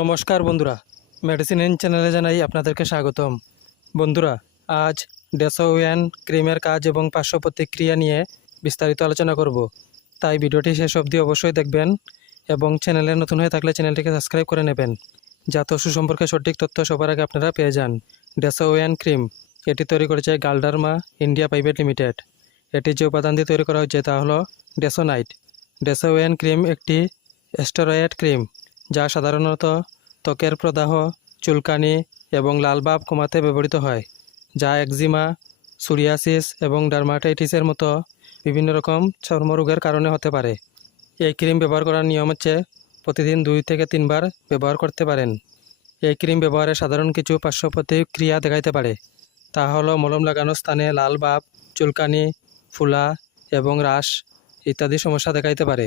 নমস্কার বন্ধুরা। Medicine in চ্যানেলে জানাই আপনাদেরকে স্বাগতম। বন্ধুরা, আজ ডেসোওয়ান ক্রিমের কাজ এবং পার্শ্ব প্রতিক্রিয়া নিয়ে বিস্তারিত আলোচনা করব। তাই ভিডিওটি শেষ অবধি অবশ্যই দেখবেন এবং চ্যানেলে নতুন হয়ে থাকলে চ্যানেলটিকে সাবস্ক্রাইব করে নেবেন। যাতে সুসম্পর্কে সঠিক তথ্য সবার আগে আপনারা পেয়ে যান। ডেসোওয়ান ক্রিম এটি তৈরি করেছে গালডারমা ইন্ডিয়া প্রাইভেট লিমিটেড এটি যে উপাদান দিয়ে তৈরি করা হয়েছে তা হলো ডেসোনাইট ডেসোওয়ান ক্রিম একটি স্টেরয়েড ক্রিম যা সাধারণত ত্বকের প্রদাহ, চুলকানি এবং লালভাব কমাতে ব্যবহৃত হয়, যা একজিমা, সুরিয়াসিস এবং ডার্মাটাইটিসের মতো বিভিন্ন রকম চর্মরোগের কারণে হতে পারে। এই ক্রিম ব্যবহার করার নিয়ম হচ্ছে প্রতিদিন দুই থেকে তিনবার ব্যবহার করতে পারেন। এই ক্রিম ব্যবহারে সাধারণ কিছু পার্শ্ব প্রতিক্রিয়া দেখাইতে পারে। তা হলো মলম লাগানোর স্থানে লাল বাপ চুলকানি, ফুলা এবং রাস ইত্যাদি সমস্যা দেখাইতে পারে।